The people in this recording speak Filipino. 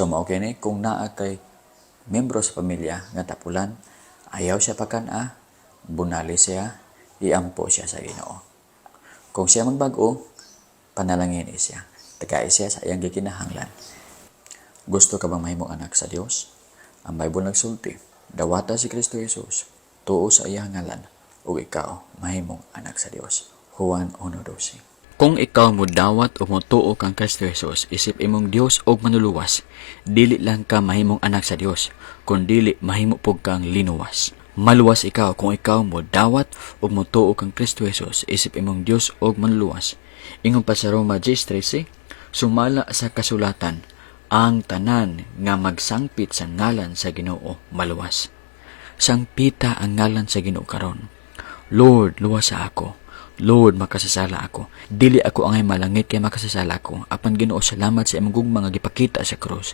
So mao kini kung naa kay membro sa pamilya nga tapulan, ayaw siya pakana, bunali siya, iampo siya sa Ginoo. Kung siya magbag-o, panalangin siya. Tagay siya sa iyang gikinahanglan. Gusto ka bang mahimong anak sa Dios? Ang Bible nagsulti, dawata si Kristo Jesus, tuo sa iyang ngalan, ug ikaw mahimong anak sa Dios. Juan 1:12. Kung ikaw mo dawat o motuo kang Kristo Jesus, isip imong Dios og manuluwas, dili lang ka mahimong anak sa Dios, kundi mahimo pug kang linuwas. Maluwas ikaw kung ikaw mo dawat o motuo kang Kristo Jesus, isip imong Dios og manuluwas. Ingon pa sa Roma 10:13, sumala sa kasulatan, ang tanan nga magsangpit sa ngalan sa Ginoo maluwas. Sangpita ang ngalan sa Ginoo karon. Lord, luwas sa ako. Lord, makasasala ako. Dili ako angay malangit kay makasasala ako. Apan Ginoo, salamat sa imong gugma nga gipakita sa krus.